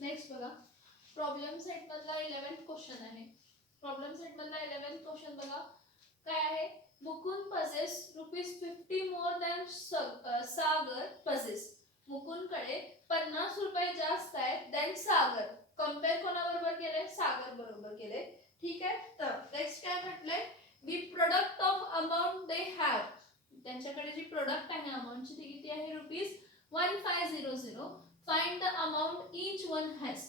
Next बघा, problem set मधला 11th question आहे. प्रॉब्लेम सेट मधला 11th क्वेश्चन बघा काय आहे. Mukund possesses ₹50 more than Sagar possess. मुकुंदकडे 50 रुपये जास्त आहेत दॅन सागर. कंपेअर कोणाबरोबर केले? सागर बरोबर केले. ठीक आहे. तर नेक्स्ट काय म्हटलंय, the product of amount they have. त्यांच्याकडे जी प्रोडक्ट आहे अमाउंटची ती किती आहे? ₹1500. Find the amount each one has.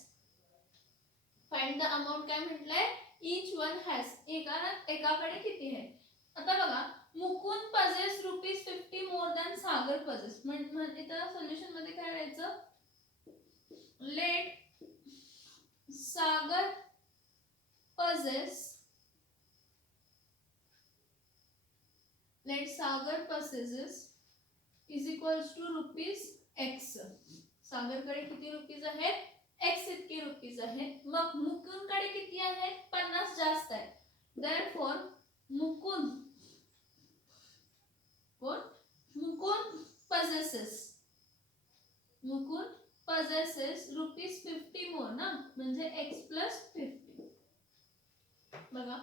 Find the amount काय म्हटलंय? Each one has. एकाकडे किती आहे? आता बघा, Mukund possesses ₹50 more than Sagar possesses. म्हणजे इथं सोल्युशन मध्ये काय करायचं? Let Sagar possesses is equals to ₹x. सागरकडे किती रुपीज आहेत? x इतके रुपीज आहेत. मग मुकुंदकडे किती आहेत? 50 जास्त आहे. देयरफॉर मुकुंद possesses ₹50 मोर ना, म्हणजे x plus 50. बघा,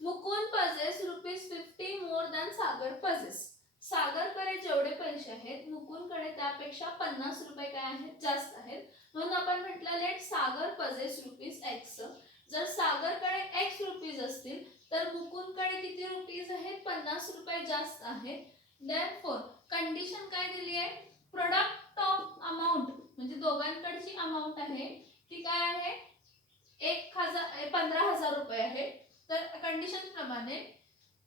मुकुंद possess ₹50 मोर दॅन सागर possess. सागरकडे जेवढे पैसे आहेत मुकुंदकडे त्यापेक्षा 50 रुपये काय आहेत? जास्त आहेत. म्हणून आपण म्हटलं लेट सागर possess ₹x. जर सागरकडे x रुपीज असतील तर मुकुंदकडे किती रुपीज आहेत? 50 रुपये जास्त आहेत. देयरफॉर कंडिशन काय दिली आहे? प्रोडक्ट ऑफ अमाउंट म्हणजे दोघांकडची अमाउंट आहे ती काय आहे? 15,000 रुपये आहे. तर कंडिशन प्रमाणे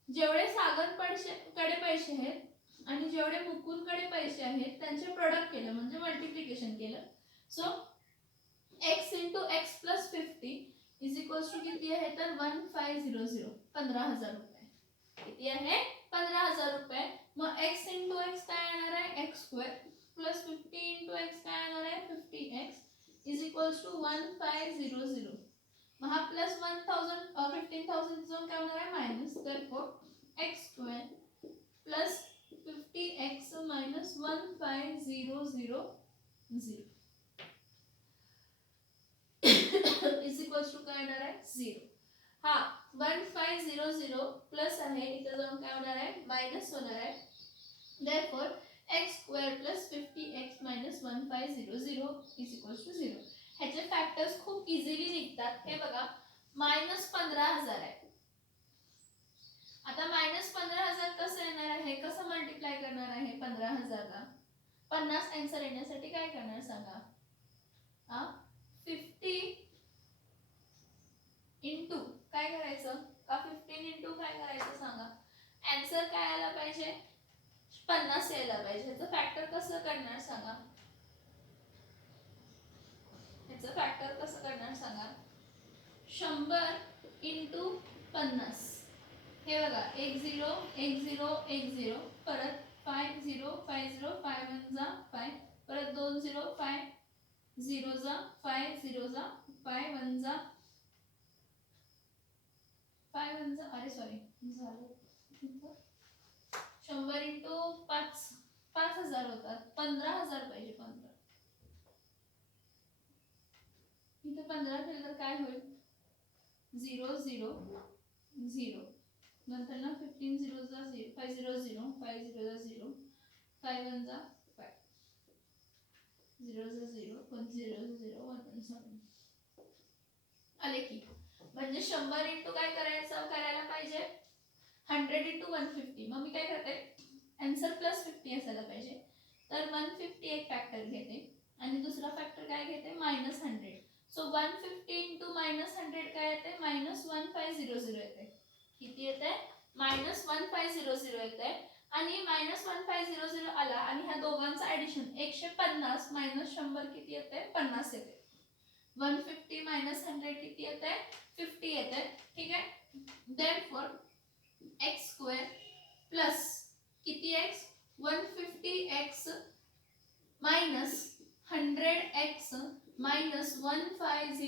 जेवढे सागरकडे पैसे आहेत आणि जेवढे मुकुंदकडे पैसे आहेत त्यांचे प्रोडक्ट केलं म्हणजे मल्टिप्लिकेशन केलं. So x into x plus 50 is equals to किती आहे? तर 1500. 15,000 रुपये. किती आहे? 15,000 रुपये. मग x into x काय येणार आहे? x square plus 50 into x काय येणार आहे? 50x is equals to 1500. मग हा प्लस 15,000 जाऊन काय होणार आहे? Minus. Therefore x square plus 50x minus 1500 is equals to काय येणार आहे? 0. हा 1500 प्लस आहे इथे जाऊन काय होणार आहे? मायनस होणार आहे. Therefore x square plus 50x minus 1500 is equals to 0. ह्याचे फॅक्टर्स खूप इझिली निघतात. हे बघा, -15,000 आहे. आता -15,000 कसं येणार आहे? कसं मल्टिप्लाय करणार आहे 15,000 ला? 50 आन्सर येण्यासाठी काय करणार सांगा? 50 इंटू काय करायचं? का 15 इंटू काय करायचं सांगा? आन्सर काय आला पाहिजे? 50 यायला पाहिजे. तर फॅक्टर कसं करणार सांगा? ह्याचं फॅक्टर कसं करणार सांगा? 100 इंटू 50. हे बघा, 10 10 10 परत 50 50 5 1 जा 5 परत 2 0 5 0 जा 5 0 जा 5 1 जा 5 1 जा, अरे सॉरी झालं. 100 इंटू 5 5000 होतात. 15,000 पाहिजे. 15 इथे 15 केलं तर काय होईल? 0 0 0 नंतर ना 15 0 जा 0 5 0 0 5 0 जा 0 5 1 जा 5 0 जा 0 1 0 0 1 1 7 आले की. म्हणजे 100 इंटू काय करायला पाहिजे? 100 इंटू 150. मग मी काय करते? आन्सर प्लस 50 असायला पाहिजे. तर 150 एक फॅक्टर घेते आणि दुसरा फॅक्टर काय घेते? -100. सो 150 इंटू -100 काय येते? -1500 येते. किती येते? -1500 येते. आणि -1500 आला आणि ह्या दोघांचं ऍडिशन 150 मायनस 100 किती येते? 50 येते. 150 मायनस 100 किती येते? 50 येते. ठीक आहे. देयरफॉर x स्क्वेअर प्लस किती x? 150x minus 100x minus 1500 is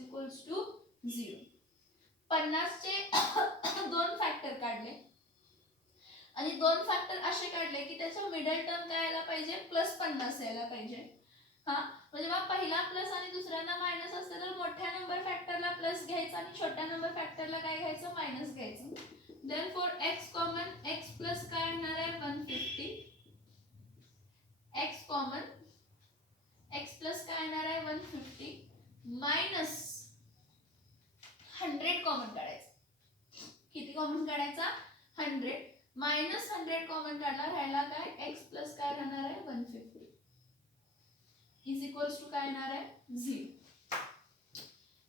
equals to 0. 50 चे दोन फॅक्टर काढले आणि दोन फॅक्टर असे काढले की त्याचा मिडल टर्म काय यायला पाहिजे? +50 यायला पाहिजे. हा म्हणजे जेव्हा पहिला प्लस आणि दुसऱ्यांदा मायनस असते तर मोठ्या नंबर फॅक्टरला प्लस घ्यायचं आणि छोट्या नंबर फॅक्टरला काय घ्यायचं, मायनस घ्यायचं. Therefore x common, x plus काय येणार आहे 150, x कॉमन, x प्लस काय येणार आहे 150 मायनस 100 कॉमन काढायचं. किती कॉमन काढायचा 100 मायनस 100 कॉमन काढला, राहिला काय x प्लस काय राहणार आहे 150 इज इक्वल्स टू काय येणार आहे 0.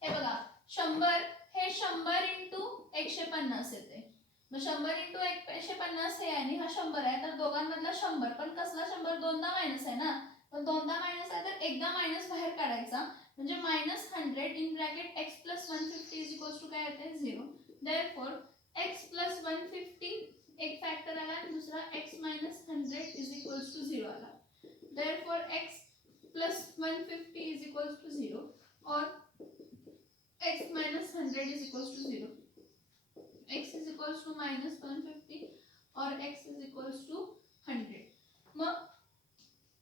हे बघा 100 हे 100 इंटू 150 येते. मग 100 इंटू 150 हे आणि हा 100 आहे तर दोघांमधला 100, पण कसला 100 दोनदा मायनस आहे ना, पण दोनदा मायनस आहे तर एकदा मायनस बाहेर काढायचा म्हणजे minus 100 in bracket x plus 150 is equals to काय येते 0. देअरफॉर x प्लस 150 एक फॅक्टर आला आणि दुसरा x minus 100 is equals to 0 आला. Therefore x plus 150 is equals to 0 or x minus 100 is equals to 0. x is equals to minus 150 or x is equals to 100. मग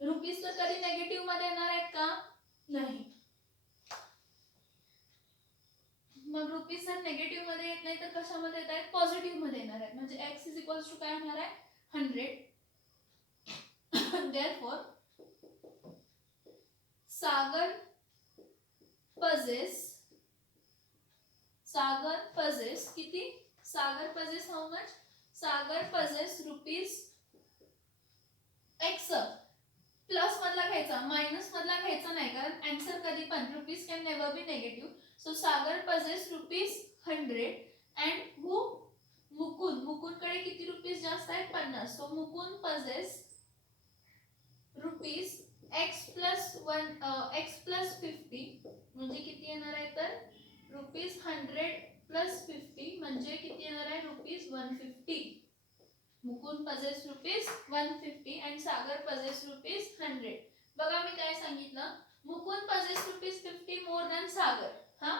rupees तर कधी negative मध्ये येणार आहेत का, नाही. मग रुपीज जर नेगेटिव्ह मध्ये येत नाही तर कशामध्ये येत आहेत, पॉझिटिव्ह मध्ये येणार आहेत. म्हणजे x is equals to काय होणार आहे 100. therefore Sagar possess किती, Sagar possess how much, Sagar possess rupees x. Plus मधला घ्यायचा, मायनस मधला घ्यायचा नाही, कारण आन्सर कधी पण rupees can never B negative. So Sagar possess rupees 100 and who, Mukund कडे किती रुपीज जास्त आहेत 50. So Mukund possess rupees x plus 50 म्हणजे किती येणार आहे तर रुपीज 100 प्लस 50 म्हणजे किती येणार आहे rupees 150. Mukund possesses rupees 150 and Sagar possesses rupees 100. बघा मी काय सांगितलं, Mukund possesses rupees 50 more than Sagar. हा,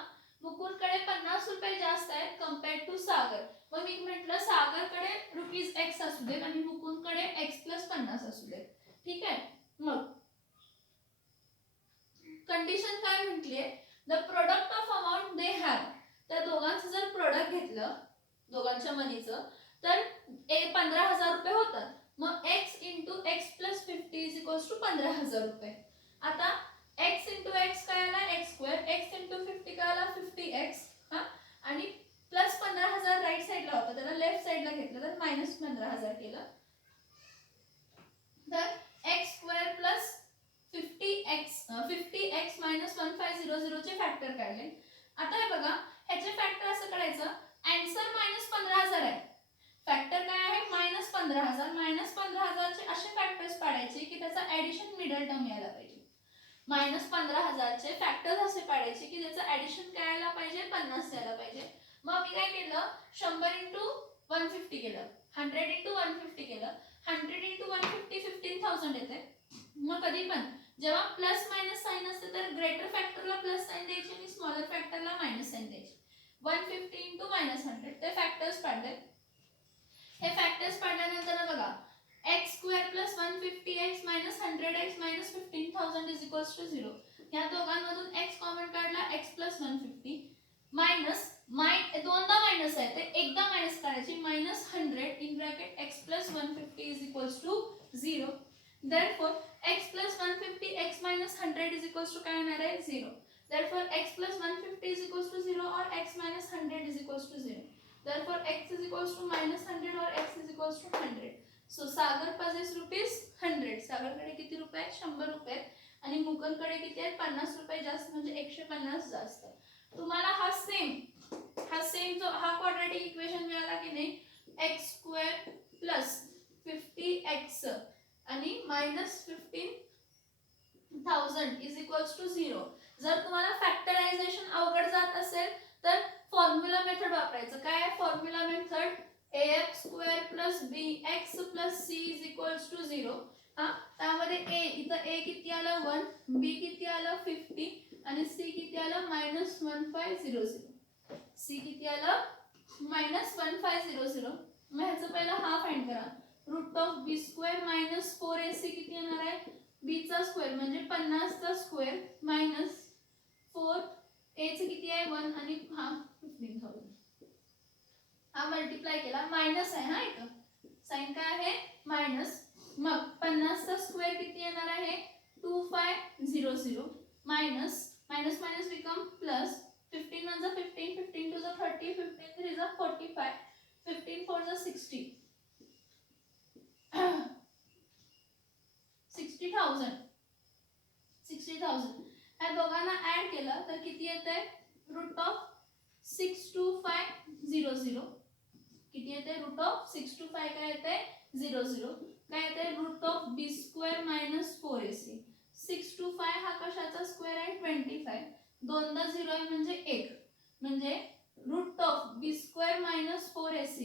मुकुंद कडे 50 रुपये जास्त आहेत कम्पेअर्ड टू सागर. मग मी म्हटलं सागर कडे रुपीज x असू देत आणि मुकुंद कडे x प्लस 50 असू देत. ठीक आहे. मग कंडिशन काय म्हटलीये, the product of amount they have. त्या दोघांचं जर प्रोडक्ट घेतलं दोघांच्या मनीचं तर 15,000 रुपये होतात. मग x into x plus 50 is equals to 15,000 रुपये. आता x इंटू एक्स काय आला एक्स स्क्वेअर, x इंटू 50 काय आला 50x. हा, आणि प्लस 15,000 राईट साईडला होता त्याला लेफ्ट साईडला घेतलं तर मायनस 15,000 केलं. तर x square plus 50x minus 1500 चे फॅक्टर काढले. आता हे बघा ह्याचे फॅक्टर असं काढायचं, आन्सर मायनस 15,000 आहे, फॅक्टर काय आहे मायनस 15,000. मायनस 15,000 चे असे फॅक्टर्स पाडायचे की त्याचा ऍडिशन मिडल टर्म यायला पाहिजे. मायनस 15,000 चे फॅक्टर्स असे पाडायचे की त्याचा ऍडिशन काय यायला पाहिजे 50 यायला पाहिजे. मग मी काय केलं 100 इंटू 150 केलं, 100 इंटू 150 केलं. 100 इंटू 150 15,000 येते. मग कधी पण जेव्हा प्लस मायनस साइन असते तर ग्रेटर फॅक्टरला प्लस साइन द्यायची आणि स्मॉलर फॅक्टरला मायनस साइन द्यायची. 150 इंटू मायनस 100 ते फॅक्टर्स पाडले. हे फॅक्टर्स पाडल्यानंतर बघा x square plus 150x minus 100x minus 15,000 is equals to 0. या दोघांमधून x कॉमन काढला x प्लस 150 मायनस दोनदा मायनस आहे ते एकदा मायनस काढायची minus 100 in bracket x plus 150 is equals to 0. Therefore x plus 150 x minus 100 is equals to काय येणार आहे 0. Therefore x plus 150 is equals to 0 or x minus 100 is equals to 0. Therefore x is equals to minus 100 or x is equals to 100. So Sagar possess rupees 100. सागर कडे किती रुपये आहेत 100 रुपये आणि मुकुंद कडे किती आहेत 50 रुपये जास्त म्हणजे 150 जास्त. तुम्हाला हा सेम जो हा क्वाड्रॅटिक इक्वेशन मिळाला की नाही, x स्क्वेअर प्लस 50x आणि मायनस 15,000 इज इक्वल्स टू 0. जर तुम्हाला फॅक्टरायझेशन अवघड जात असेल तर फॉर्म्युला मेथड वापरायचं. काय आहे formula method, ax square plus bx plus c is equals to 0. हा, त्यामध्ये a इथं a किती आलं 1, b किती आलं 50 आणि c किती आलं मायनस 1500. c किती आलं मायनस 1500. मग ह्याचं पहिला हा फाइंड करा. Root of b square minus 4ac किती येणार आहे बी चा स्क्वेअर म्हणजे 50 चा स्क्वेअर मायनस 4 ए चे किती आहे 1 आणि हा 15,000 हा मल्टिप्लाय केला मायनस आहे हा इथं साइन काय आहे मायनस मग 50 चा स्क्वेअर किती येणार आहे 2500 minus minus minus become plus 15 1 जा 15 15 2 जा 30 15 3 जा 45 15 4 जा 60 60,000 ह्या दोघांना ऍड केलं तर किती येते रूट ऑफ 62500 किती येते रूट ऑफ 625 काय येते 00 काय येते root of b square minus 4ac 625 हा कशाचा स्क्वेअर आहे 25 दोनदा 0 आहे म्हणजे 1 म्हणजे root of b square minus 4ac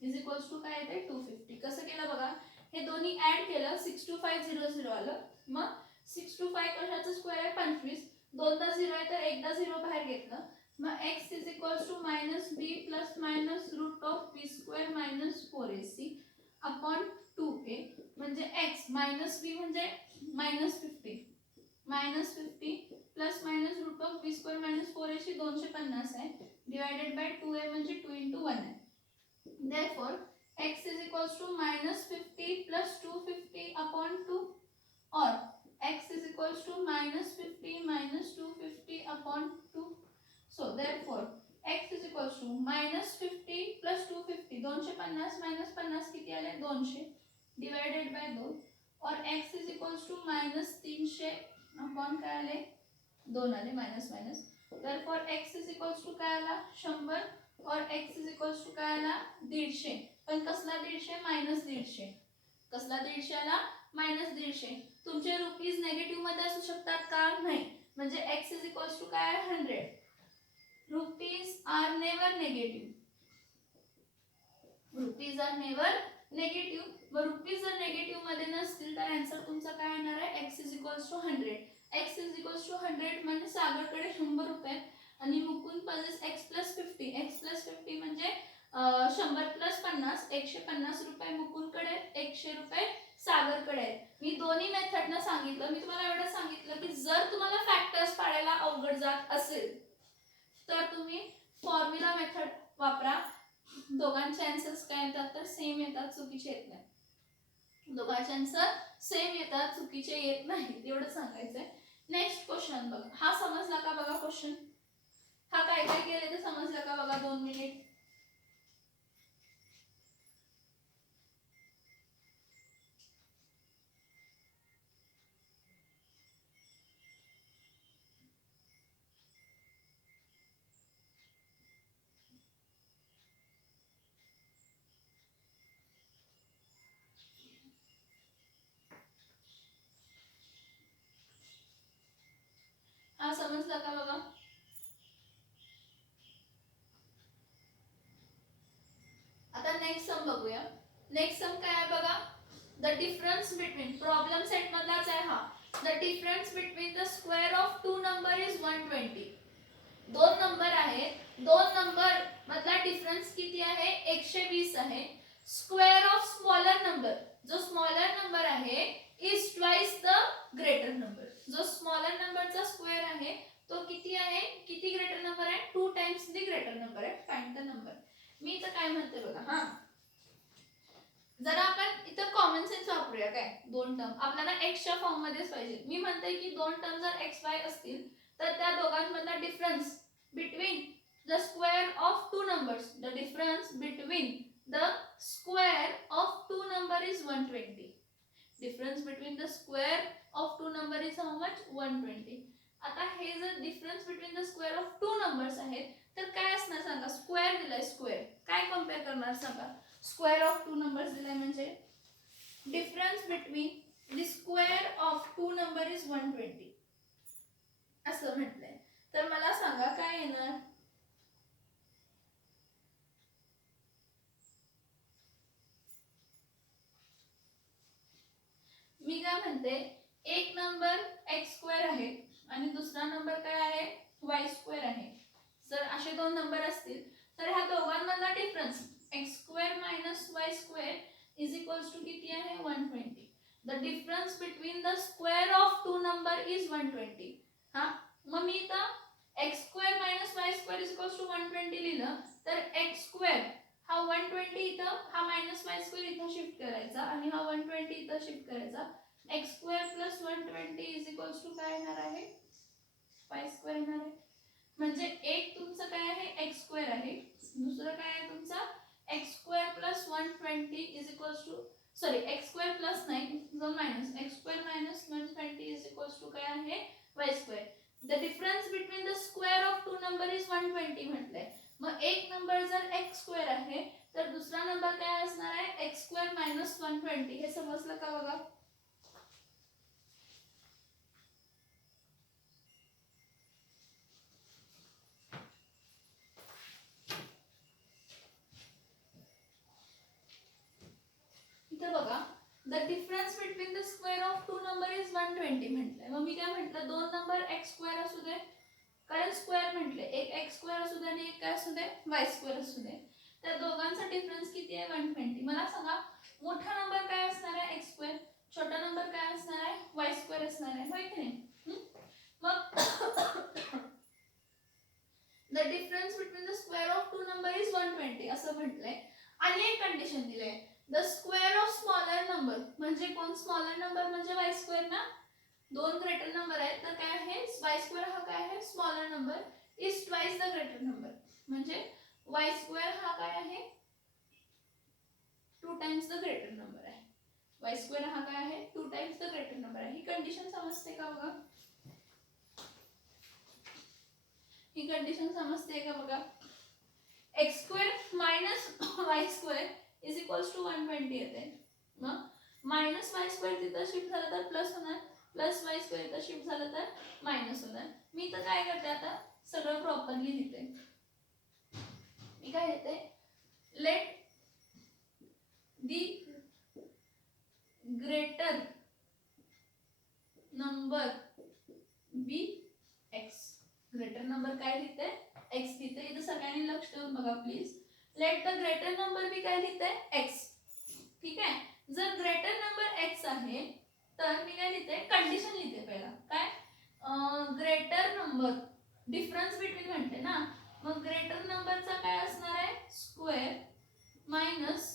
is equals to काय येते 250 कसं केलं बघा हे दोन्ही ऍड केलं 62500 आलं मग 625 कशाचा स्क्वेअर आहे 25 दोनदा 0 आहे तर एकदा 0 बाहेर घेतलं मग x is equals to minus b plus minus root of b square minus 4ac upon 2a म्हणजे x मायनस b म्हणजे minus 50 minus 50 plus minus root of b square minus 4ac 250 आहे डिवायडेड बाय 2a म्हणजे 2 into 1 आहे therefore x is equals to minus 50 plus 250 upon 2 or x is equals to minus 50 minus 250 upon 2 so therefore x is equals to minus 50 plus 250 250 minus 50 किती आले 200 divided by 2 और x is equals to minus 300 upon काय आले 2 आले minus minus therefore x is equals to काय आला 100 और x is equals to काय आला 150 पण कसला 150 मायनस 150 कसला 150 आला मायनस 150 तुमचे रुपीज नेगेटिव्ह मध्ये असू शकतात का नाही म्हणजे x is equals to काय 100 rupees are never negative rupees are never negative मग रुपीज जर नेगेटिव्ह मध्ये नसतील तर आन्सर तुमचा काय येणार आहे x is equals to 100 x is equals to 100 म्हणजे सागरकडे 100 रुपये आणि Mukund possess x plus 50 x plus 50 म्हणजे 100 plus 50 150 रुपये मुकुंदकडे 100 रुपये सागरकडे मी दोन्ही मेथडनं सांगितलं मी तुम्हाला एवढं सांगितलं की जर तुम्हाला फॅक्टर्स पाडायला अवघड जात असेल तर तुम्ही फॉर्म्युला मेथड वापरा दोघांचे आन्सर्स काय येतात तर सेम येतात चुकीचे येत नाही दोघांचे आन्सर सेम येतात चुकीचे येत नाही एवढं सांगायचंय नेक्स्ट क्वेश्चन बघा हा समजला का बघा क्वेश्चन हा काय काय केले ते समजलं का बघा 2 मिनिट हा समजलं का बघा आता नेक्स्ट सम बघूया नेक्स्ट सम काय आहे बघा the difference between problem set मधलाच आहे हा the difference between the square of two number is 120 दोन नंबर आहेत दोन नंबर मधला डिफरन्स किती आहे 120 आहे स्क्वेअर ऑफ स्मॉलर नंबर जो स्मॉलर नंबर आहे is twice the greater number जो स्मॉलर नंबरचा स्क्वेअर आहे तो किती आहे किती ग्रेटर नंबर आहे 2 टाइम्स द ग्रेटर नंबर आहे फाइंड द नंबर मी तर काय म्हणते बघा हा जरा आपण इथं कॉमन सेन्स वापरूया काय दोन टर्म आपल्याला x च्या फॉर्म मध्येच पाहिजे मी म्हणते की दोन टर्म जर xy असतील तर त्या दोघांमधला difference between the square of two numbers the difference between the square of two number is 120 difference between the square of two number is how much 120 आता हे जर difference between the square of two numbers आहेत तर काय असणार सांगा square दिलाय square काय कंपेअर करणार सांगा स्क्वेअर ऑफ टू नंबर्स दिलाय म्हणजे difference between the square of two number is 120 असं म्हटलंय तर मला सांगा काय येणार मी काय म्हणते एक नंबर x स्क्वेअर आहे आणि दुसरा नंबर काय आहे y स्क्वेअर आहे जर असे दोन नंबर असतील तर ह्या दोघांमधला difference x square minus y square is equals to किती आहे 120 the difference between the square of two number is 120. हा मग मी इथं x square minus y square is equals to 120 लिहिलं तर x स्क्वेअर हा 120 इथं, हा मायनस वाय स्क्वेअर इथं शिफ्ट करायचा आणि हा 120 इथं शिफ्ट करायचा. x square plus 120 is equals to काय येणार आहे, वाय स्क्वेअर येणार आहे. म्हणजे एक तुमचं काय आहे x स्क्वेअर आहे, दुसरं काय आहे तुमचा x square plus 120 is equals to sorry x square plus नाही जो minus x square minus 120 is equals to काय आहे y square. The difference between the square of two number is 120 म्हटलंय. मग एक नंबर जर x स्क्वेअर आहे तर दुसरा नंबर काय असणार आहे x स्क्वेअर मायनस 120. हे समजलं का बघा. इथे बघा the difference between the square of two number is 120 म्हटलंय. मग मी काय म्हटलं दोन नंबर x स्क्वेअर असू दे, कारण स्क्वेअर म्हटले एक x स्क्वेअर असू दे आणि एक काय असू दे y स्क्वेअर असू दे. त्या दोघांचा डिफरन्स किती आहे 120. मला सांगा मोठा नंबर काय असणार आहे x स्क्वेअर, छोटा नंबर काय असणार आहे y स्क्वेअर असणार आहे, होय की नाही. मग the difference between the square of two number is 120 असं म्हटलंय. आणि एक कंडिशन दिलंय the square of smaller number म्हणजे कोण स्मॉलर नंबर म्हणजे y स्क्वेअर ना. दोन ग्रेटर नंबर आहेत तर काय आहे y स्क्वेअर हा काय आहे smaller number is twice the greater number. म्हणजे y स्क्वेअर हा काय आहे 2 टाइम्स द ग्रेटर नंबर आहे. y स्क्वेअर हा काय आहे 2 टाइम्स द ग्रेटर नंबर आहे. ही कंडिशन समजते का बघा, ही कंडिशन समजते का बघा. x square minus y square is equals to 120 येते. मग मायनस वाय स्क्वेअर तिथं शिफ्ट झालं तर प्लस होणार, प्लस वाय स्क्वेअर इथं शिफ्ट झालं तर मायनस होणार. मी तर काय करते आता सगळं प्रॉपरली लिहिते. मी काय लिहिते let the greater number be X. Greater number काय लिहिते एक्स लिहिते. इथं सगळ्यांनी लक्ष देऊन बघा please. Let the greater number be काय लिहिते एक्स. ठीक आहे. जर ग्रेटर नंबर एक्स आहे तर मी काय लिहिते कंडिशन लिहिते पहिला काय ग्रेटर नंबर डिफरन्स बिटवीन म्हणते ना. मग ग्रेटर नंबरचा काय असणार आहे स्क्वेअर मायनस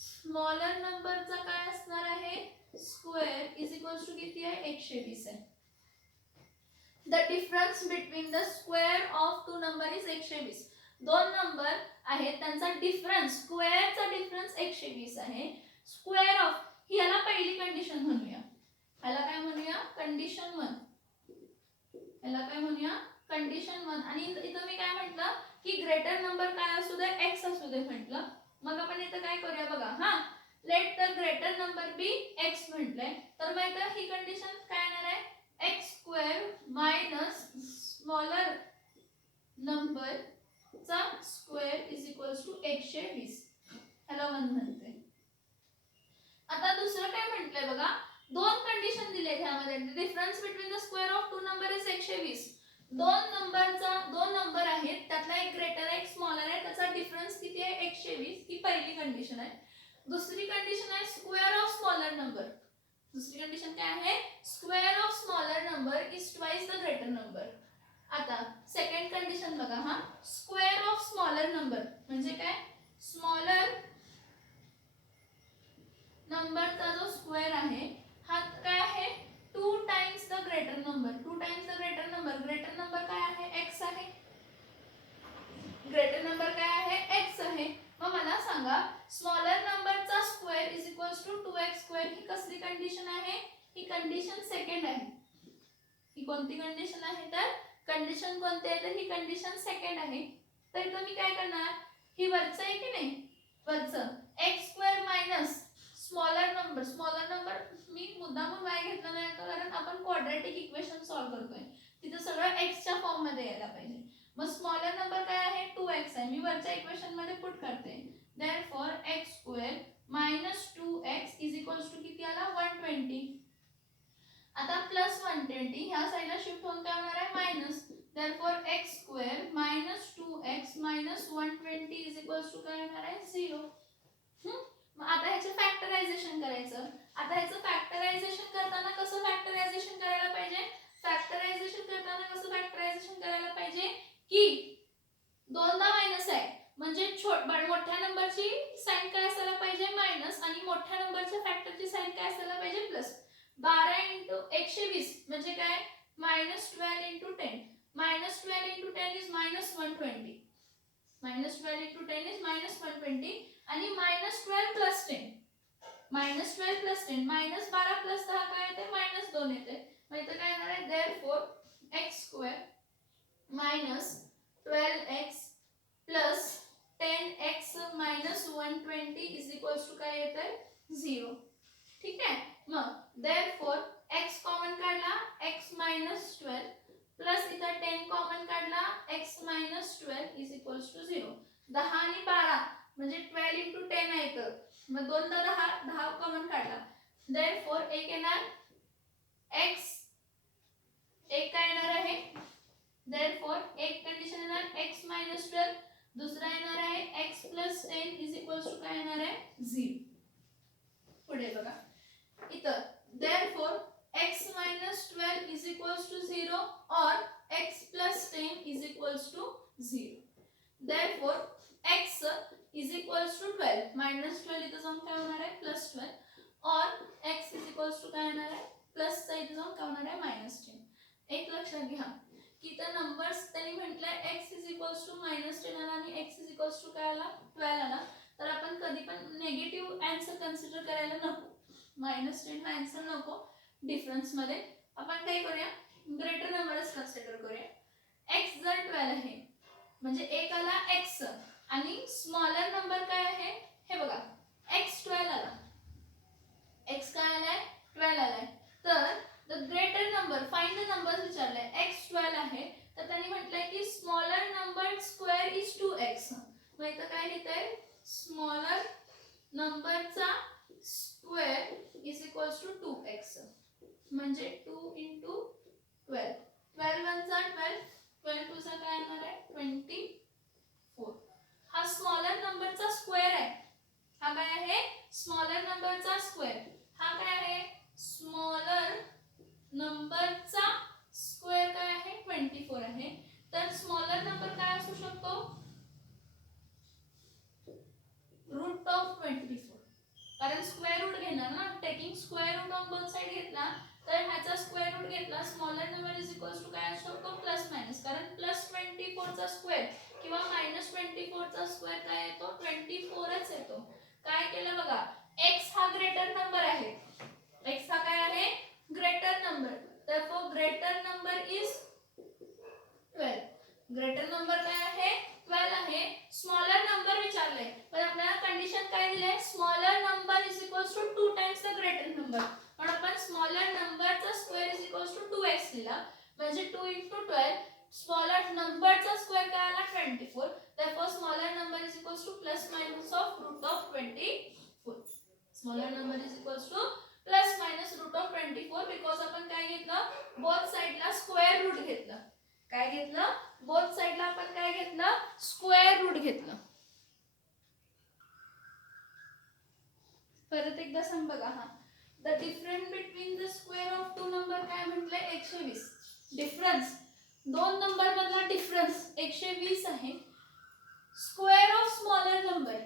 स्मॉलर नंबरचा काय असणार आहे स्क्वेअर इज इक्वल्स टू किती आहे 120 आहे. The difference between the square of two number is 120. दोन नंबर आहेत त्यांचा डिफरन्स स्क्वेअरचा डिफरन्स 120 आहे. स्क्वेअर ऑफ ही याला पहिली कंडिशन म्हणूया. याला काय म्हणूया कंडिशन 1. याला काय म्हणूया कंडिशन 1. आणि इथं मी काय म्हटलं की ग्रेटर नंबर काय असू दे x असू दे म्हटलं. मग आपण इथं काय करूया बघा. हा let the greater number be x म्हटलंय तर मग इथं ही कंडिशन काय येणार आहे x square minus smaller number चा स्क्वेअर इज इक्वल्स टू 120. ह्याला 1 म्हणते. आता दुसरं काय म्हटलंय बघा दोन कंडिशन दिले ह्यामध्ये. Difference between the square of two number is 120. दोन नंबर आहेत त्यातला एक ग्रेटर आहे एक स्मॉलर आहे त्याचा डिफरन्स किती आहे 120. ही पहिली कंडिशन आहे. दुसरी कंडिशन आहे स्क्वेअर ऑफ स्मॉलर नंबर. दुसरी कंडिशन काय आहे square of smaller number is twice the greater number. आता सेकंड कंडिशन बघा. हा स्क्वेअर ऑफ स्मॉलर नंबर म्हणजे काय स्मॉलर नंबरचा जो स्क्वेअर आहे हा काय आहे 2 times the greater number. 2 times the greater number. Greater number काय आहे x आहे. ग्रेटर नंबर काय आहे x आहे. मग मला सांगा स्मॉलर नंबरचा square is equals to 2x square. ही कसली कंडिशन आहे ही कंडिशन सेकंड आहे. ही कोणती कंडिशन आहे तर कंडिशन कोणती आहे तर ही कंडिशन सेकंड आहे. तर इथं मी काय करणार ही वरचं आहे की नाही वरचं x square minus smaller number मी मुद्दामून y घेतला नाही कारण आपण क्वाड्रॅटिक इक्वेशन सॉल्व्ह करतोय तिथे सगळं x च्या फॉर्म मध्ये यायला पाहिजे. मग स्मॉलर नंबर काय आहे 2x आहे. मी वरच्या इक्वेशन मध्ये पुट करते. Therefore x square minus 2x is equals to किती आला 120. आता प्लस 120 ह्या साईडला शिफ्ट होऊन काय होणार आहे minus. Therefore x square minus 2x minus 120 is equals to काय होणार आहे 0. मग आता ह्याचे फॅक्टरायझेशन करायचं. आता ह्याचं मोठ्या नंबरच्या फॅक्टरची साइन काय असायला पाहिजे प्लस. 12 इंटू 120 म्हणजे काय -12 into 10. -12 into 10 is -120. -12 into 10 is -120 आणि -12 प्लस 10. -12 प्लस 10 -12 प्लस 10 काय येते -2 येते. मग इथं काय येणार आहे therefore x² -12x plus 10x - 120 is equals to काय येत आहे 0. ठीक आहे. मग देअरफॉर x कॉमन काढला x - 12 प्लस इथं 10 कॉमन काढला x - 12 इज इक्वल्स टू 0. 10 आणि 12 म्हणजे 12 इंटू 10 आहे तर मग 2 10 कॉमन काढला. देअरफॉर एक येणार x एक काय येणार आहे देअरफॉर एक कंडिशन येणार x - 12 दुसरा येणार आहे x + 10 इज इक्वल्स टू काय येणार आहे 0. पुढे बघा इथं therefore x - 12 is equals to 0 और x + 10 is equals to 0. Therefore x is equals to 12 -12 इथं जाऊन काय होणार आहे +12 और x इज इक्वल्स टू काय येणार आहे प्लस चा इथं जाऊन काय होणार आहे -10. एक लक्षात घ्या की इथं नंबर्स त्यांनी म्हटलंय x इज इक्वल्स टू -10 आला आणि x इज इक्वल्स टू काय आला 12 आला तर आपण कधी पण नेगेटिव्ह आन्सर कन्सिडर करायला नको. -10 हा आन्सर नको. डिफरन्स मध्ये आपण काय करूया ग्रेटर नंबरच कन्सिडर करूया. x जर 12 आहे म्हणजे एक आला x आणि स्मॉलर नंबर काय आहे हे बघा x 12 आला. x काय आलाय 12 आलाय तर the greater number find the numbers विचारलाय x 12 आहे तर त्यांनी म्हटलंय की smaller number square is 2x. मग इथं काय लिहितंय स्मॉलर नंबरचा square is equals to 2x म्हणजे 2 इंटू 12. 12 1 चा 12 12 2 चा काय येणार आहे 24. हा स्मॉलर नंबरचा स्क्वेअर आहे. हा काय आहे स्मॉलर नंबरचा स्क्वेअर. हा काय आहे स्मॉलर नंबरचा स्क्वेअर काय आहे 24 आहे. तर स्मॉलर नंबर काय असू शकतो √24 कारण स्क्वेअर रूट घेणार ना taking square root on both side घेतला तर ह्याचा स्क्वेअर रूट घेतला smaller number is equals to काय असू शकतो प्लस मायनस कारण +24 चा स्क्वेअर किंवा -24 चा स्क्वेअर काय येतो 24च येतो. काय केलं बघा x हा ग्रेटर नंबर आहे. x हा काय आहे greater number therefore greater number is 12. Greater number काय आहे 12 आहे. स्मॉलर नंबर विचारले पण आपल्याला कंडिशन काय दिले smaller number is equals to 2 times the greater number. पण आपण स्मॉलर नंबरचा square is equals to 2x लिहिला म्हणजे 2 इंटू 12 स्मॉलर नंबरचा स्क्वेअर काय आला 24. therefore smaller number is equals to plus minus of √24. Smaller number is equals to plus minus √24 because आपण काय घेतलं बोथ साइडला स्क्वेअर रूट घेतलं. काय घेतलं बोथ साइडला आपण काय घेतलं स्क्वेअर रूट घेतलं. परत एकदा सांग बघा हा the difference between the square of two number काय म्हटले 120. डिफरन्स दोन नंबर मधला डिफरन्स 120 आहे. Square of smaller number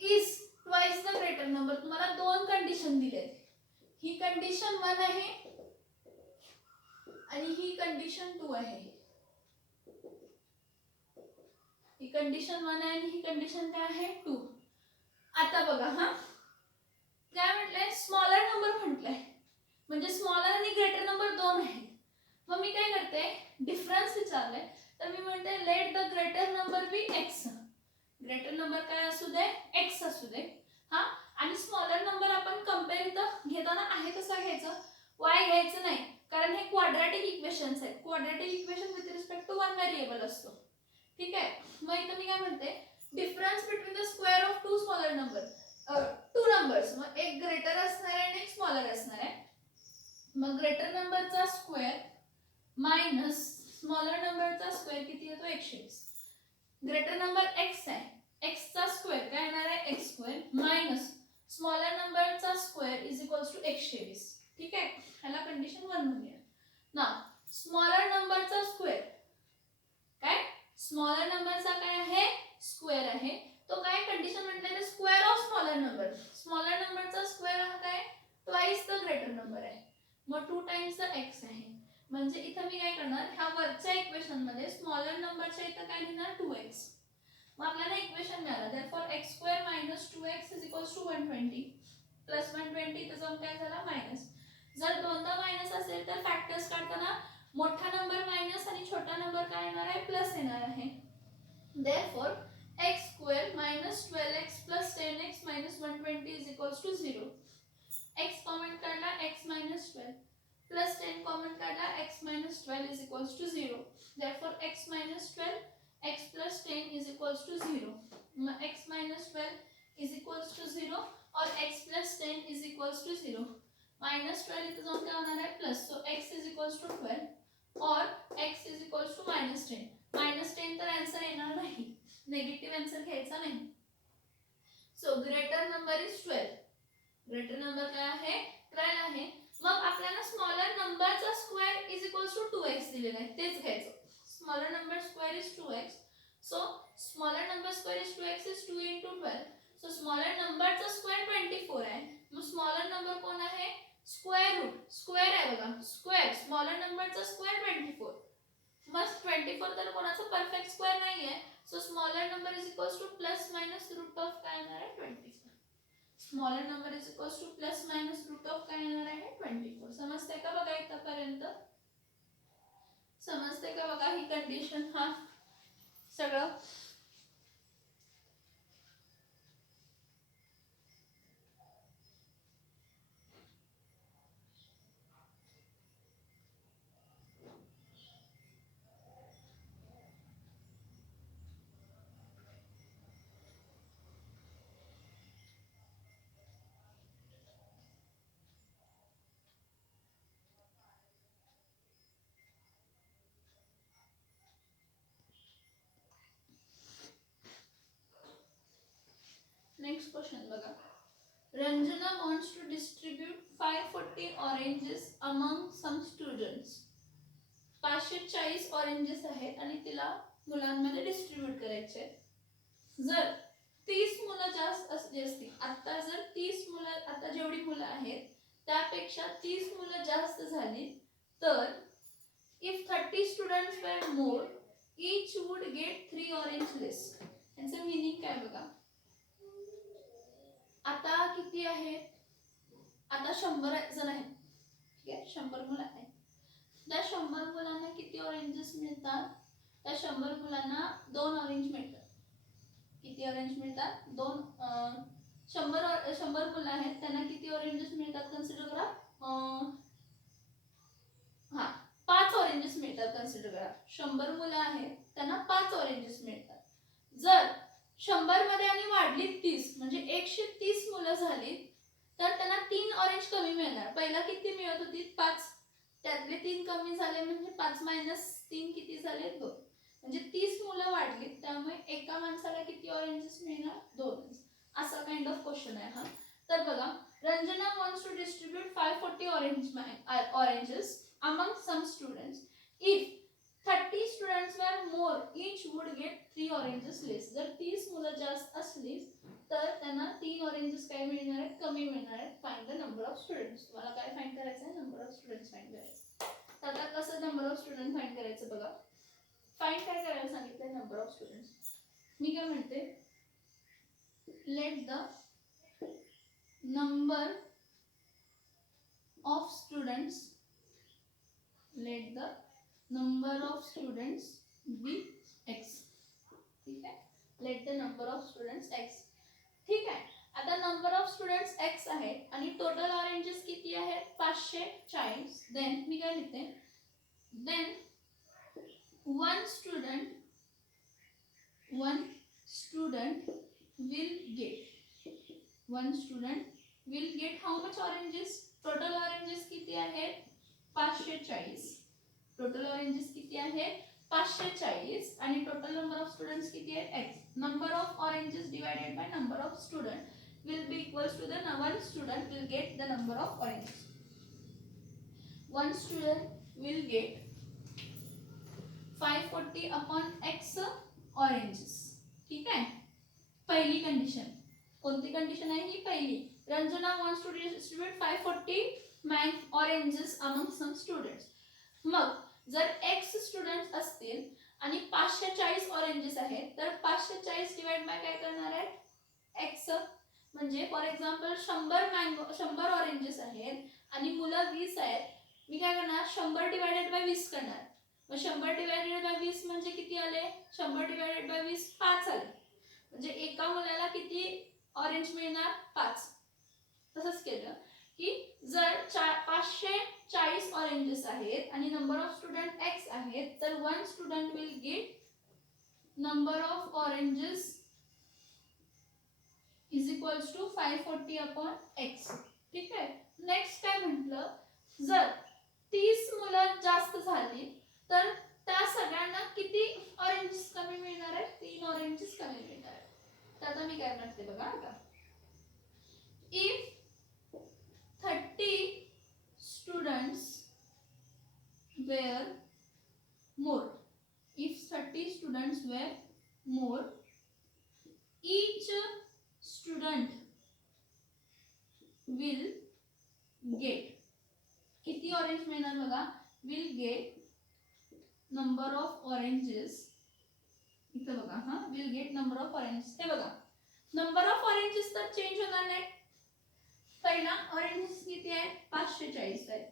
is twice the greater number. तुम्हाला दोन कंडिशन दिलेत. ही कंडिशन 1 आहे आणि ही कंडिशन 2 आहे. ही कंडिशन 1 आहे आणि ही कंडिशन काय आहे 2. आता बघा हा काय म्हटलंय स्मॉलर नंबर म्हटलंय म्हणजे स्मॉलर आणि ग्रेटर नंबर दोन आहेत. मग मी काय करते डिफरन्स विचारलंय तर मी म्हणते let the greater number be x. Greater number काय असू दे x असू दे हा आणि स्मॉलर नंबर आपण कंपेअर इथं घेताना आहे तसा घ्यायचं y घ्यायचं नाही कारण हे क्वाड्रॅटिक इक्वेशन्स आहेत. Quadratic equation with respect to one variable असतो. ठीक आहे. मग इथं मी काय म्हणते difference between the square of two smaller number two numbers मग एक ग्रेटर असणार आहे आणि एक स्मॉलर असणार आहे. मग ग्रेटर नंबरचा स्क्वेअर मायनस स्मॉलर नंबरचा स्क्वेअर किती येतो 120. ग्रेटर नंबर x आहे x चा स्क्वेअर काय येणार आहे x² मायनस स्मॉलर नंबरचा स्क्वेअर इज इक्वल्स टू 120. ठीक आहे. ह्याला कंडिशन 1 म्हणूया ना. स्मॉलर नंबरचा स्क्वेअर काय स्मॉलर नंबरचा काय आहे स्क्वेअर आहे तो काय कंडिशन म्हटलं तर square of smaller number. Smaller नंबरचा स्क्वेअर हा काय ट्वाइस द ग्रेटर नंबर आहे, मग 2 टाइम्स द x आहे. म्हणजे इथं मी काय करणार, ह्या वरच्या इक्वेशन मध्ये स्मॉलर नंबरच्या इथं काय लिहिणार 2x. मग आपल्याला इक्वेशन मिळालं, therefore x² - 2x = 120 प्लस 120 इथं जाऊन काय झाला मायनस. जर दोनदा मायनस असेल तर फॅक्टर्स काढताना मोठा नंबर मायनस आणि छोटा नंबर काय येणार आहे प्लस येणार आहे. therefore x² - 12x + 10x - 120 = 0. x common काढला x - 12 प्लस 10 कॉमन काढला x - 12 = 0. therefore x - 12 x + 10 = 0. मग x - 12 = 0 और x + 10 = 0. -12 इथं जाऊन काय होणार आहे प्लस, सो x = 12 और x = -10. -10 तर आन्सर येणार नाही, नेगेटिव्ह आन्सर घ्यायचा नाही. So greater number is 12. Greater number काय आहे 12 आहे. मग आपल्याला स्मॉलर नंबरचा स्क्वेअर = 2x दिलेला आहे, तेच घ्यायचं. Smaller number square is 2x. So smaller number square is 2x is 2 × 12. So smaller नंबरचा स्क्वेअर 24 आहे. मग स्मॉलर नंबर कोण आहे स्क्वेअर रूट, स्क्वेअर आहे बघा, स्क्वेअर स्मॉलर नंबरचा स्क्वेअर 24. मग 24 तर कोणाचा परफेक्ट स्क्वेअर नाही आहे. So smaller number is equals to plus minus root of काय येणार आहे 24. Smaller number is equals to plus minus root of काय येणार आहे 24. समजते का बघा इथपर्यंत, समजते का बघा ही कंडिशन, हा सगळं. नेक्स्ट क्वेश्चन बघा. Ranjana wants to distribute 540 oranges among some students. 540 oranges आहेत आणि तिला मुलांमध्ये डिस्ट्रीब्यूट करायचे. जर 30 मुलं जास्त असली असती, आता जर 30 मुलं, आता जेवढी मुलं आहेत त्यापेक्षा 30 मुलं जास्त झाली तर if 30 students were more, each would get 3 orange less. याचं मीनिंग काय बघा. आता किती आहेत, आता 100 जण आहेत, ठीक आहे, 100 मुलं आहेत. त्या 100 मुलांना किती ऑरेंजेस मिळतात, त्या 100 मुलांना 2 ऑरेंज मिळतात. किती ऑरेंज मिळतात 2. 100 मुलं आहेत त्यांना किती ऑरेंजेस मिळतात कन्सिडर करा, हा 5 ऑरेंजेस मिळतात कन्सिडर करा. 100 मुलं आहेत त्यांना 5 ऑरेंजेस मिळतात. जर 100 मध्ये आणि वाढली 30 म्हणजे 130 मुलं झाली तर त्यांना 3 ऑरेंज कमी मिळणार. पहिला किती मिळत होती 5, त्यातले 3 कमी झाले म्हणजे 5 - 3 किती झाले 2. म्हणजे 30 मुलं वाढली त्यामुळे एका माणसाला किती ऑरेंजेस मिळणार 2. असा काइंड ऑफ क्वेश्चन आहे हा. तर बघा, Ranjana wants to distribute 540 oranges among some students. If 30 students were more, each would get 3 oranges less. जर 30 मुलं जास्त असली तर त्यांना 3 ऑरेंजेस काय मिळणार आहेत कमी मिळणार आहेत. Find the number of students. तुम्हाला काय फाइंड करायचं आहे नंबर ऑफ स्टुडंट्स फाइंड करायचं. तर आता कसं नंबर ऑफ स्टुडंट फाइंड करायचं बघा. फाइंड काय करायला सांगितलंय नंबर ऑफ स्टुडंट्स. मी काय म्हणते let the number of students, let the number of students be x. ठीक आहे, let the number of students x. ठीक आहे, आता नंबर ऑफ स्टुडंट्स x आहेत आणि टोटल ऑरेंजेस किती आहेत 540. देन मी काय लिहिते, then one student will get how much oranges. Total oranges किती आहेत 540. टोटल ऑरेंजेस किती आहेत 540 आणि टोटल नंबर ऑफ स्टुडंट्स किती आहेत x. Number of oranges divided by number of student will be equals to the one student will get the number of oranges. One student will get 540 upon x oranges. ठीक आहे, पहिली condition. कोणती condition आहे ही पहिली. Ranjana wants to distribute 540 oranges among some students. मग जर x students असतील आणि 540 ऑरेंजेस आहेत तर 540 डिवाइड बाय काय करणार आहे x. म्हणजे फॉर एक्झाम्पल 100 ऑरेंजेस आहेत आणि मुलं 20 आहेत, मी काय करणार 100 डिवाइडेड बाय 20 करणार. मग 100 डिवाइडेड बाय 20 म्हणजे किती आले, 100 डिवाइडेड बाय 20 5 आले. म्हणजे एका मुलाला किती ऑरेंज मिळणार 5. तसंच केलं की जर 540 ऑरेंजेस आहेत आणि नंबर ऑफ स्टुडंट x आहेत तर one student will get number of oranges is equals to 540 upon x. ठीक आहे. नेक्स्ट काय म्हटलं, जर 30 मुलं जास्त झाली तर त्या सगळ्यांना किती ऑरेंजेस कमी मिळणार आहे, 3 ऑरेंजेस कमी मिळणार आहे. तर आता मी काय म्हणते बघा, आता if 30 students were more, if 30 students were more, each student will get किती ऑरेंज मिळणार बघा, will get number of oranges. इथं बघा, हा will get number of oranges. हे बघा नंबर ऑफ ऑरेंजेस तर चेंज होणार नाही. पहिला ऑरेंजेस किती आहे 540 आहे.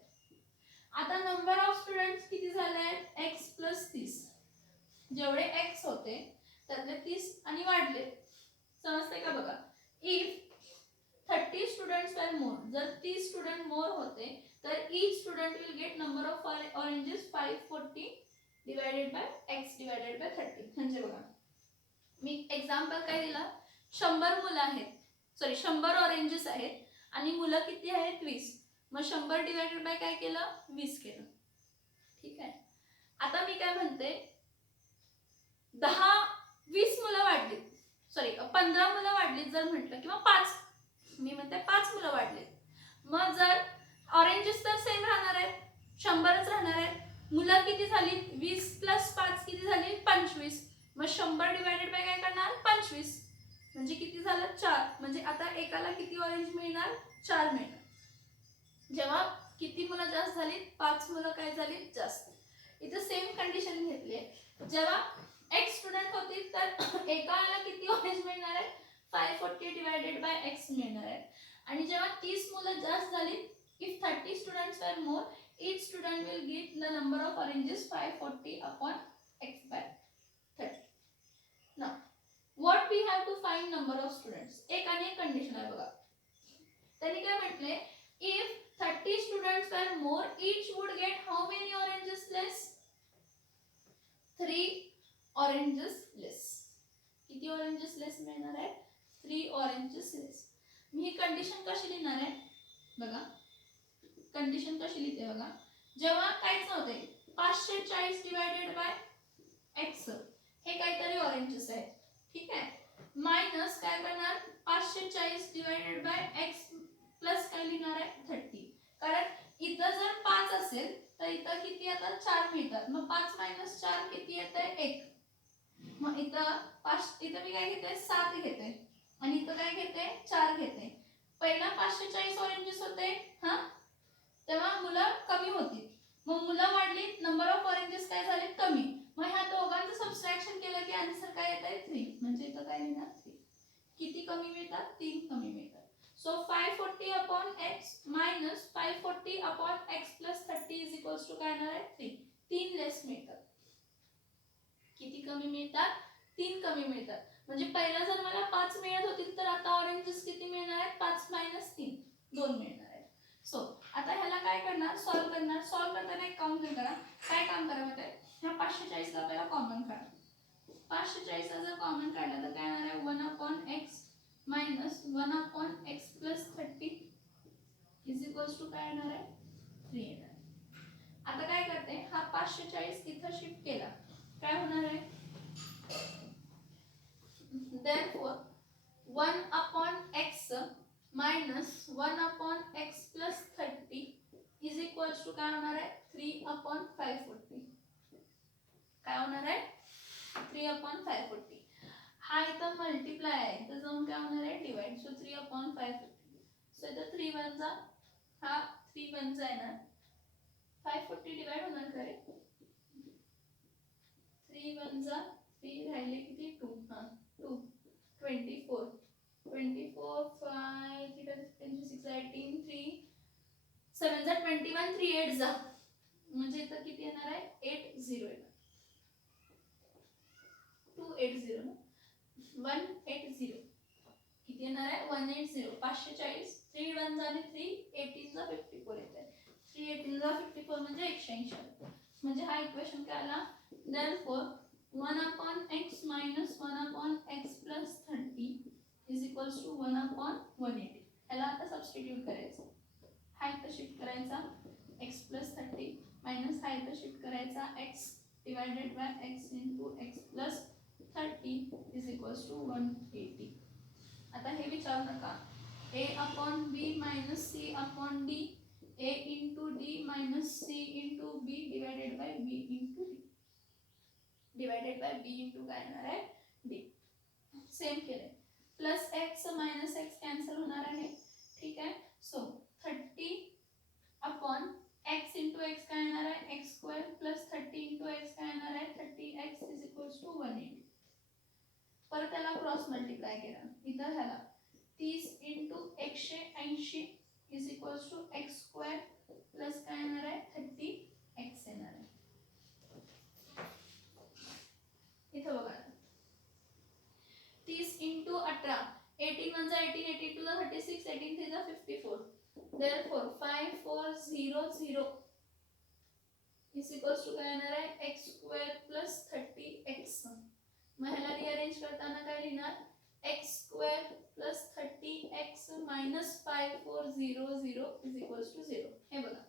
आता नंबर ऑफ स्टुडंट्स किती झाले आहेत x प्लस 30. जेवढे x होते त्यातले 30 आणि वाढले. समजते का बघा, इफ 30 स्टुडंट्स वर मोर, जर 30 स्टुडंट मोर होते तर each student will get number of oranges 540 divided by x divided by 30. म्हणजे बघा मी एक्झाम्पल काय दिला, 100 मुलं आहेत, सॉरी 100 ऑरेंजेस आहेत आणि मुलं किती आहेत 20. मग 100 डिवाइडेड बाय काय केलं 20 केलं. ठीक आहे. आता मी काय म्हणते 20 मुलं वाढली, सॉरी 15 मुलं वाढली जर म्हटलं, किंवा 5, मी म्हणते 5 मुलं वाढली. मग जर ऑरेंजेस तर सेम राहणार आहेत, 100च राहणार आहेत. मुलं किती झाली 20 प्लस 5 किती झाली 25. मग 100 डिवाइडेड बाय काय करणार 25. म्हणजे किती झालं 4. म्हणजे आता एकाला किती ऑरेंज मिळणार 4 मिळणार. जेव्हा किती मुलं जास्त झाली 5 मुलं काय झाली जास्त. इथे सेम कंडिशन घेतली आहे. जेव्हा x स्टुडंट होती तर एकाला किती ऑरेंज मिळणार आहे 540 डिवाइडेड बाय x मिळणार आहे. आणि जेव्हा 30 मुलं जास्त झाली, इफ 30 स्टुडंट्स वर मोर, each student will get the number of oranges 540 upon x by 30. Now what we have to find number of students. एक आणि एक कंडिशन आहे बघा. त्यांनी काय म्हटले, if 30 students were more, each would get how many oranges less? 3 oranges less. किती oranges less मिळणार आहे 3 oranges less. मी ही कंडिशन कशी लिहिणार आहे बघा, कंडिशन कशी लिहिते बघा. जेव्हा काहीच नव्हते 540 डिवाइडेड बाय x, हे काहीतरी ऑरेंजेस आहे. ठीक आहे. मायनस काय करणार 540 डिवाइडेड बाय x प्लस काय लिहिणार आहे 30. कारण इथं जर 5 असेल तर इथं किती येतात 4 मिळतात. मग 5 मायनस 4 किती येते 1. मग इथं 5, इथं मी काय घेते 7 घेते आणि इथं काय घेते 4 घेते. पहिला 540 ऑरेंजेस होते हा, तेव्हा मुलं कमी होती. मग मुलं वाढली, नंबर ऑफ ऑरेंजेस काय झाले कमी. मग ह्या दोघांचं सबट्रॅक्शन केलं की आन्सर काय येत आहे 3. म्हणजे इथं काय लिहिणार 3. किती कमी मिळतात 3 कमी मिळतात. So 540 upon x minus 540 upon x plus 30 is equals to काय येणार आहे 3. 3 लेस मिळतात. किती कमी मिळतात 3 कमी मिळतात. म्हणजे पहिला जर मला 5 मिळत होतील तर आता ऑरेंजेस किती मिळणार आहेत 5 मायनस 3 2 मिळणार आहेत. सो आता ह्याला काय करणार सॉल्व करणार. सॉल्व करताना एक काम करा, काय काम करा माहिती आहे, ह्या 540 ला पहिला कॉमन काढा. 540 ला जर कॉमन काढला तर काय येणार आहे 1 upon x minus 1 upon x plus 30 is equals to काय येणार आहे 3 येणार आहे. आता काय करते, हा 540 इथं शिफ्ट केला काय होणार आहे, therefore 1 upon x minus 1 upon x plus 30 is equals to काय होणार आहे 3 upon 540. काय होणार आहे 3 upon 540. हा इथं मल्टिप्लाय आहे तर जाऊन काय होणार आहे डिवाइड. So 3 upon 540. 3 वन जा हा 3 वन जा येणार 540 डिवाइड होणार का रे 3 वन जा 3 राहिले किती 2 हां 2 24 24 5 3 6 18 3 7 जा 21 3 8 जा म्हणजे इथं किती येणार आहे 80 येणार 280 ना 180 किती येणार आहे 180 540 3 वन जा आणि 3 18 जा 54 येत आहे 3 18 जा 54 म्हणजे 180 म्हणजे हा इक्वेशन काय आला therefore 1 upon x minus 1 upon x plus 30 is equals to 1 upon 180 याला आता सबस्टिट्यूट करायचं हा इथं शिफ्ट करायचा x plus 30 मायनस हा इथं शिफ्ट करायचा x divided by x into x plus 30 is equals to 180 आता हे विचारू नका a upon b minus c upon d a into d minus c into b divided by b into d divided by b into काय येणार आहे d same केले plus x minus x cancel होणार आहे ठीक आहे so 30 upon x into x काय येणार आहे x square plus 30 into x काय येणार आहे 30x is equals to 180 परत त्याला क्रॉस मल्टिप्लाय केला इथं ह्याला 30 into 180 is equals to x square plus काय येणार आहे 30x येणार आहे इथं बघा 30 into 18 18 वन जा 18 18 टू जा 36 18 थ्री जा 54 therefore 5400 is equals to काय येणार आहे x स्क्वेअर प्लस 30x मग ह्याला रिअरेंज करताना काय लिहिणार x square plus 30x minus 5400 is equals to 0 हे बघा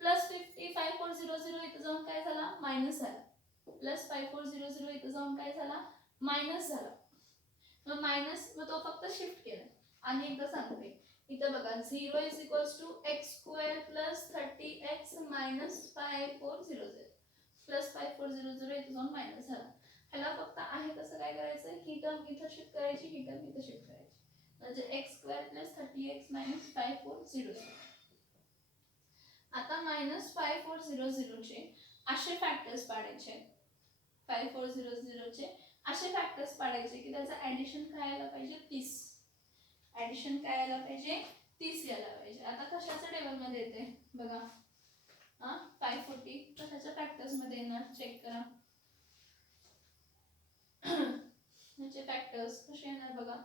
प्लस 5400 इथं जाऊन काय झाला मायनस झाला प्लस 5400 इथं जाऊन काय झाला मायनस झाला मग मायनस मग तो फक्त शिफ्ट केला आणि एकदा सांगते इथं बघा 0 is equals to x square plus 30x minus 5400 plus 5400 इथं जाऊन मायनस झाला ह्याला फक्त आहे कसं काय करायचं ही टर्म इथं शिफ्ट करायची ही टर्म इथं शिफ्ट करायची म्हणजे x square plus 30x minus 5400 आता मायनस 5400 चे असे फॅक्टर्स पाडायचे 5400 चे असे फॅक्टर्स पाडायचे की त्याचं ॲडिशन काय यायला पाहिजे 30 ॲडिशन काय यायला पाहिजे 30 यायला पाहिजे आता कशाच्या टेबलमध्ये येते बघा हां 540 कशाच्या फॅक्टर्समध्ये येणार चेक करा ह्याचे फॅक्टर्स कसे येणार बघा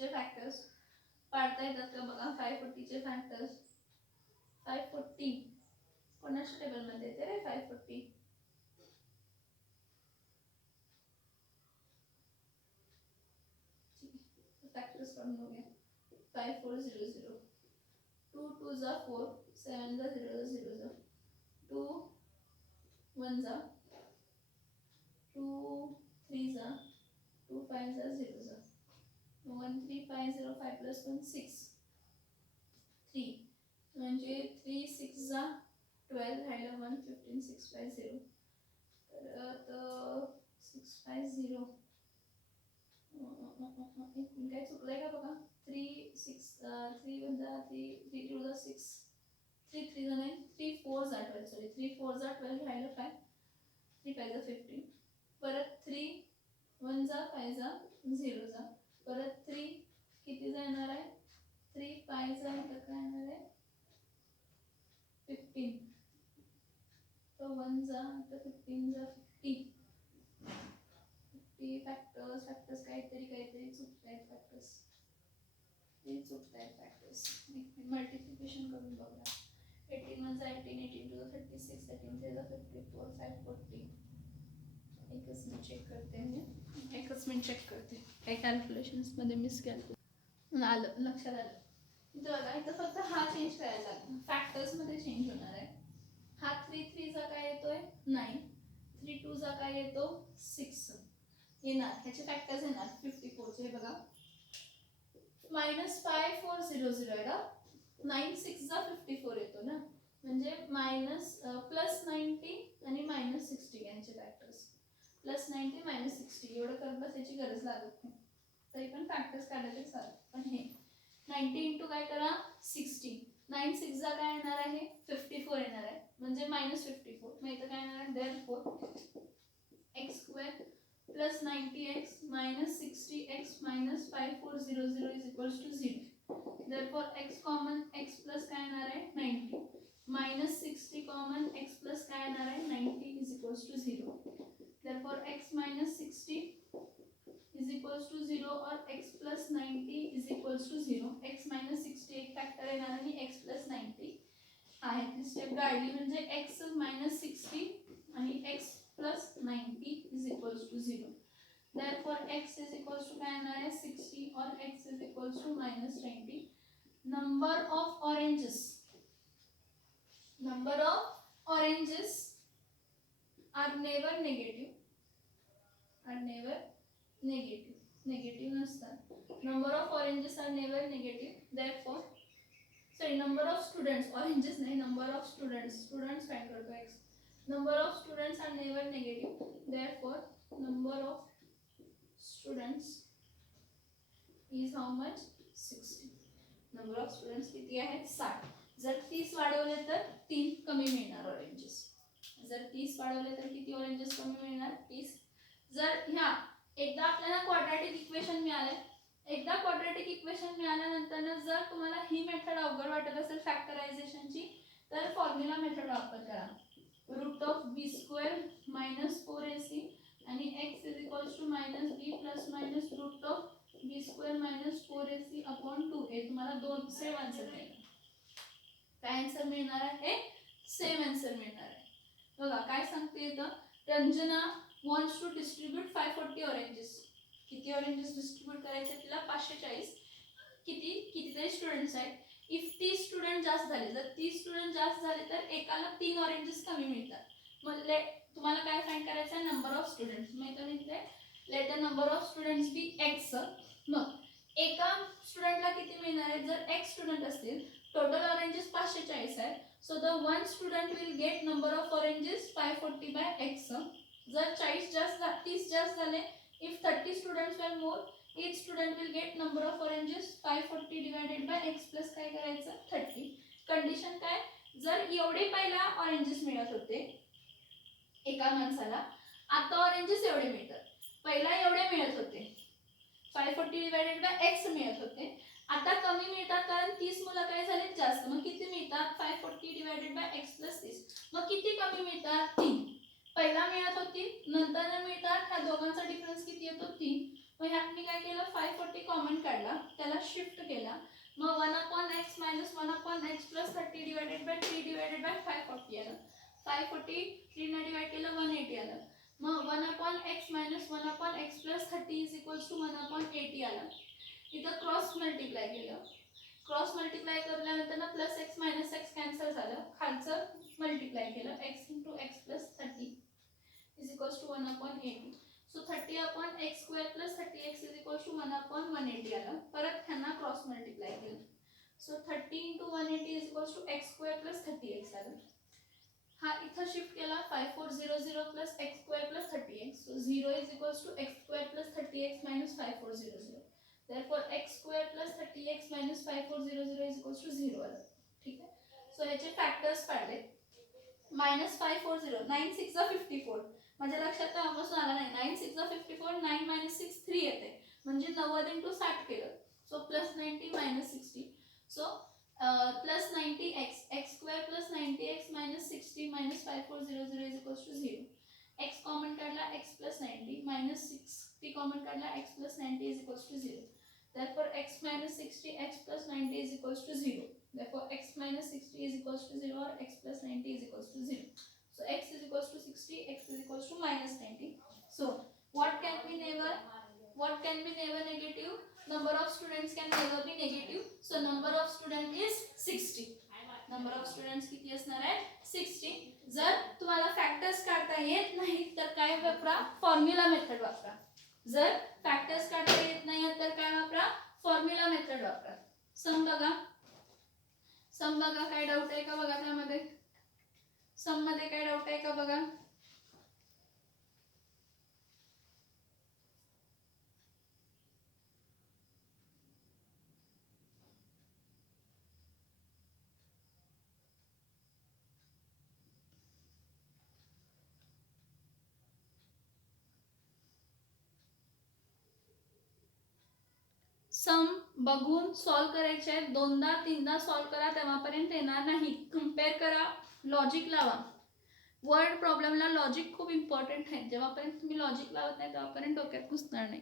चे फॅक्टर्स पाडता येतात का बघा 540 चे फॅक्टर्स 540 कोणाच्या टेबलमध्ये येते रे 540 फॅक्टर्स काढून बघूया 5400 2 2 जा 4 7 जा 0 जा 0 जा 2 1 जा 2 3 जा 2 5 जा 0 जा 13505 plus 1 6 3 म्हणजे 3 6 जा 12 राहिलं 1 15 650 तर 650 काय चुकलंय का बघा 3 6 3 1 जा 3 3 2 जा 6 3 3 जा 9 3 4 जा 12 सॉरी 3 4 जा 12 राहिलं 5 3 5 जा 15 परत 3 1 जा 5 जा 0 जा परत 3 किती जाणार आहे 3 5 जा तर काय येणार आहे 15 तो 1 जा तर 15 जा 50 50 फॅक्टर्स काहीतरी चुकतायत फॅक्टर्स हे चुकतायत फॅक्टर्स मल्टिप्लिकेशन करून बघा 18 वन जा 18 18 टू 36 18 3 जा 54 540 एकच मिनिट चेक करते काही कॅल्क्युलेशन्समध्ये मिस कॅल्क्युलेशन आलं लक्षात आलं इथं बघा इथं फक्त हा चेंज करायला लागला फॅक्टर्समध्ये चेंज होणार आहे हा 3 3 जा काय येतोय 9 3 2 जा काय येतो 6 येणार ह्याचे फॅक्टर्स येणार 54 चे बघा -5400 आहे ना 9 6 जा 54 येतो ना याचे फॅक्टर्स. +90 -60 एवढं करत बसायची गरज लागत नाही, तरी पण फॅक्टर्स काढले तरी चालतं. पण हे 90 इंटू काय करा 60, 9 6 चा काय येणार आहे 54 येणार आहे, म्हणजे -54. मग इथं काय येणार आहे therefore x² + 90x - 60x - 5400 is equals to 0. Therefore x common x plus काय येणार आहे 90 -60 कॉमन x प्लस काय येणार आहे 90 is equals to 0. Therefore x - 60 is equals to 0 और x plus 90 is equals to 0. x minus 60 एक फॅक्टर येणार आणि x plus 90 आहे. ती स्टेप काढली म्हणजे x minus 60 आणि x plus 90 is equals to 0. Therefore x is equals to काय येणार आहे 60 और x is equals to -20. Number of oranges are never negative. Negative नसतात. Number of oranges are never negative. Therefore, number of students, oranges नाही, number of students find करतो x. Number of students are never negative. Therefore, number of students is how much 60. Number of students किती आहेत 60. जर 30 वाढवले तर 3 कमी मिळणार oranges. जर 30 वाढवले तर किती ऑरेंजेस कमी मिळणार 30. जर ह्या एकदा आपल्याला क्वाड्रॅटिक इक्वेशन मिळाले, एकदा क्वाड्रॅटिक इक्वेशन मिळाल्यानंतर जर तुम्हाला ही मेथड अवघड वाटत असेल फॅक्टरायझेशनची तर फॉर्म्युला मेथड वापर करा. √b² - 4ac आणि x is equals to -b plus minus √b² - 4ac upon 2a. तुम्हाला दोन सेम आन्सर मिळेल. काय आन्सर मिळणार आहे सेम आन्सर मिळणार आहे. बघा काय सांगते इथं Ranjana wants to distribute 540 oranges. किती ऑरेंजेस डिस्ट्रीब्यूट करायचे तिला 540. कितीतरी स्टुडंट्स आहेत. इफ 30 स्टुडंट जास्त झाले, जर 30 स्टुडंट जास्त झाले तर एकाला 3 ऑरेंजेस कमी मिळतात. मग तुम्हाला काय फाइंड करायचं आहे नंबर ऑफ स्टुडंट्स. मग इथं लिहिते let the number of students be x. मग एका स्टुडंटला किती मिळणार आहे जर x स्टुडंट असतील, टोटल ऑरेंजेस 540 आहेत. So the one student will get number of oranges 540 by x. जर 30 जास्त झाले, इफ 30 स्टुडंट्स वर मोर, each student will get number of oranges 540 divided by x plus काय करायचं 30. कंडिशन काय, जर एवढे पहिला ऑरेंजेस मिळत होते एका माणसाला, आता ऑरेंजेस एवढे मिळतात. पहिला एवढे मिळत होते 540 divided by x मिळत होते, आता कमी मिळतात कारण 30 मुलं काय झाले जास्त. मग किती मिळतात 540 divided by x plus 30. मग किती कमी मिळतात 3. पहिला मिळत होती नंतर मिळतात, ह्या दोघांचा डिफरन्स किती येतो 3. मग ह्यात मी काय केलं 540 कॉमन काढला, त्याला शिफ्ट केला. मग 1/x - 1/x plus 30 divided by 3 divided by 540 आलं. 540 3 ने डिवाइड केलं 180 आलं. मग 1/x - 1/x plus 30 is equals to 1/80 आलं. इथं क्रॉस मल्टिप्लाय केलं. क्रॉस मल्टिप्लाय केल्यानंतर ना +x - x कॅन्सल झालं. खालचं मल्टिप्लाय केलं x into x plus 30 is equals to 1/80. So 30/x² plus 30x is equals to 1/180 आलं. परत ह्यांना क्रॉस मल्टिप्लाय केलं. So 30 into 180 is equals to x² plus 30x आलं. हा इथं शिफ्ट केला 5400 plus x² plus 30x. So 0 is equals to x² plus 30x minus 5400. Therefore x² plus 30x minus 5400 is equals to 0 आलं. ठीक आहे. So याचे factors पाडले. -540 9 6 54. माझ्या लक्षात आपासून आला नाही. 9 6 54, 9 - 6 3 येते, म्हणजे 90 into 60 केलं. So +90 - 60. So +90x x² plus 90x minus 60 minus 5400 is equals to 0. x common काढला x plus 90 minus 60 कॉमन काढला x plus 90 is equals to 0. Therefore x minus 60 x plus 90 is equals to 0. Therefore x minus 60 is equals to 0 or x plus 90 is equals to 0. So x is equals to 60, x is equals to -90. So what can be never negative? Number of students can never be negative. So number of students is 60. Number of students किती असणार आहे 60. जर तुम्हाला factors काढता येत नाही तर काय वापरा फॉर्म्युला मेथड वापरा. जर फॅक्टर्स काढता येत नाही तर काय वापरा फॉर्म्युला मेथड वापरा. सम बघा काय डाऊट आहे का बघा त्यामध्ये. सम मध्ये काय डाऊट आहे का बघा. सम बघून सॉल्व करायचे आहेत, 2दा 3दा सॉल्व करा तेव्हापर्यंत येणार नाही. कम्पेअर करा, लॉजिक लावा. वर्ड प्रॉब्लेमला लॉजिक खूप इम्पॉर्टंट आहे. जेव्हापर्यंत तुम्ही लॉजिक लावत नाही तेव्हापर्यंत डोक्यात घुसणार नाही.